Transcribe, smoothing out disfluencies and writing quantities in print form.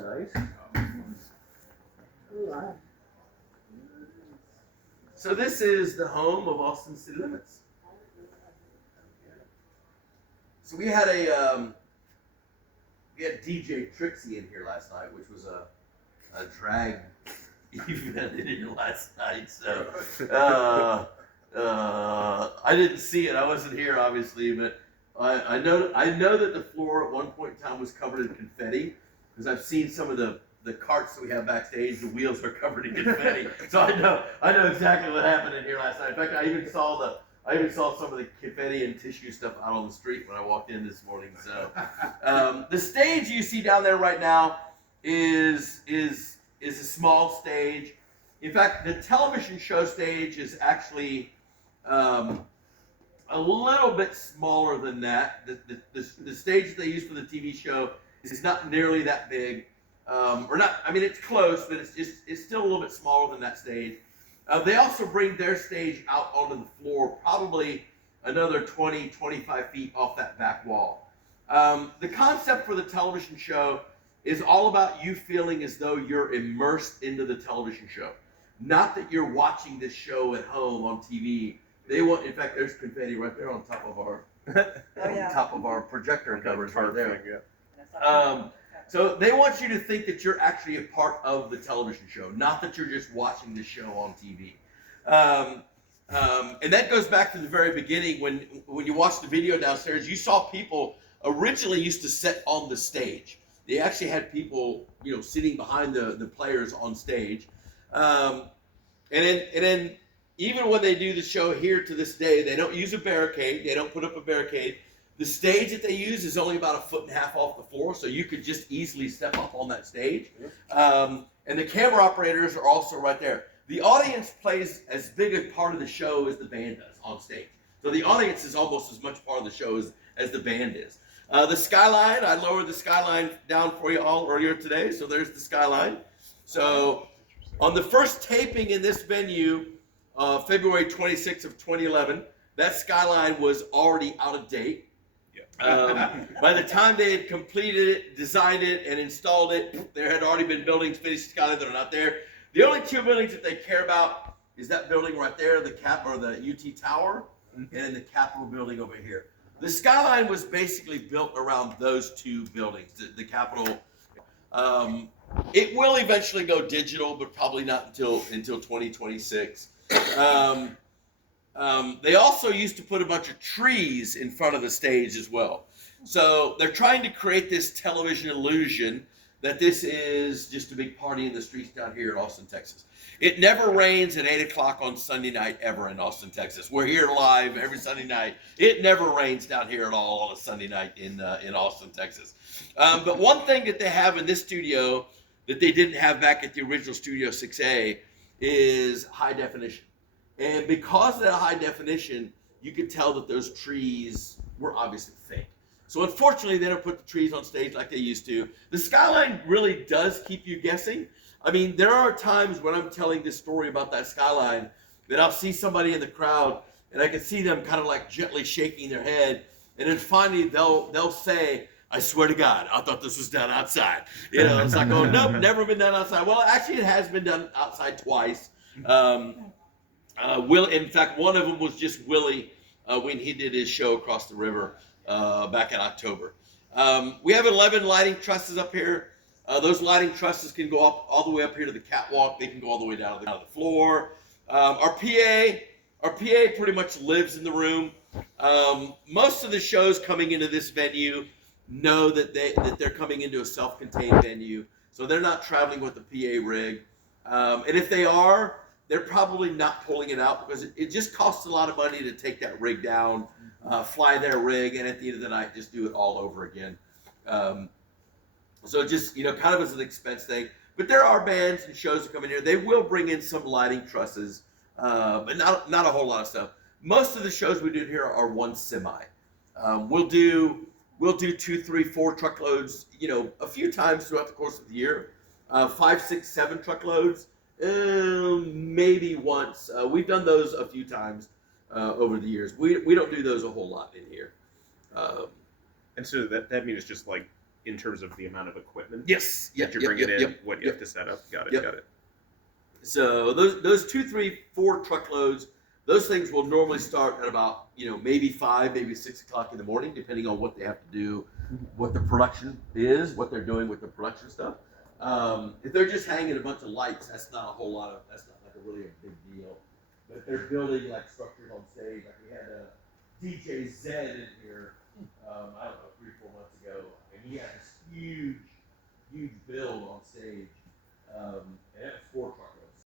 nice. So this is the home of Austin City Limits. So we had DJ Trixie in here last night, which was a drag event in here last night. So I didn't see it. I wasn't here, obviously, but I know that the floor at one point in time was covered in confetti, because I've seen some of the carts that we have backstage. The wheels are covered in confetti, so I know exactly what happened in here last night. In fact, I even saw some of the confetti and tissue stuff out on the street when I walked in this morning. So the stage you see down there right now is a small stage. In fact, the television show stage is actually a little bit smaller than that. The stage that they use for the TV show is not nearly that big. Or not, I mean, it's close, but it's still a little bit smaller than that stage. They also bring their stage out onto the floor, probably another 20, 25 feet off that back wall. The concept for the television show is all about you feeling as though you're immersed into the television show. Not that you're watching this show at home on TV. In fact, there's confetti right there on top of our projector covers right there. So they want you to think that you're actually a part of the television show, not that you're just watching the show on TV. And that goes back to the very beginning when you watched the video downstairs. You saw people originally used to sit on the stage. They actually had people, sitting behind the players on stage. And then even when they do the show here to this day, they don't use a barricade. They don't put up a barricade. The stage that they use is only about 1.5 feet off the floor, so you could just easily step up on that stage. And the camera operators are also right there. The audience plays as big a part of the show as the band does on stage. So the audience is almost as much part of the show as the band is. The skyline, I lowered the skyline down for you all earlier today, so there's the skyline. So on the first taping in this venue, February 26th of 2011, that skyline was already out of date. By the time they had completed it, designed it, and installed it, there had already been buildings finished skyline that are not there. The only two buildings that they care about is that building right there, the UT Tower, and the Capitol building over here. The skyline was basically built around those two buildings, the Capitol. It will eventually go digital, but probably not until 2026. They also used to put a bunch of trees in front of the stage as well. So they're trying to create this television illusion that this is just a big party in the streets down here in Austin, Texas. It never rains at 8 o'clock on Sunday night ever in Austin, Texas. We're here live every Sunday night. It never rains down here at all on a Sunday night in Austin, Texas. But one thing that they have in this studio that they didn't have back at the original Studio 6A is high definition. And because of that high definition, you could tell that those trees were obviously fake. So unfortunately, they don't put the trees on stage like they used to. The skyline really does keep you guessing. I mean, there are times when I'm telling this story about that skyline that I'll see somebody in the crowd and I can see them kind of like gently shaking their head. And then finally they'll say, "I swear to God, I thought this was done outside." It's like, oh, nope, never been done outside. Well, actually, it has been done outside twice. In fact, one of them was just Willie when he did his show across the river back in October. We have 11 lighting trusses up here. Those lighting trusses can go up all the way up here to the catwalk. They can go all the way down to the floor. Our PA pretty much lives in the room. Most of the shows coming into this venue know that they're coming into a self-contained venue, so they're not traveling with the PA rig. And if they are, they're probably not pulling it out because it just costs a lot of money to take that rig down, fly their rig, and at the end of the night, just do it all over again. So just, kind of as an expense thing. But there are bands and shows that come in here. They will bring in some lighting trusses, but not a whole lot of stuff. Most of the shows we do here are one semi. We'll do 2, 3, 4 truckloads, a few times throughout the course of the year. 5, 6, 7 truckloads. Maybe once. We've done those a few times over the years. We don't do those a whole lot in here. And so that means just like in terms of the amount of equipment Yes. that you're bringing in, what you have to set up. Got it. Got it. So those 2, 3, 4 truckloads, those things will normally start at about, maybe 5, maybe 6 o'clock in the morning, depending on what they have to do, what the production is, what they're doing with the production stuff. If they're just hanging a bunch of lights, that's not like really a big deal. But if they're building like structures on stage, like we had DJ Zed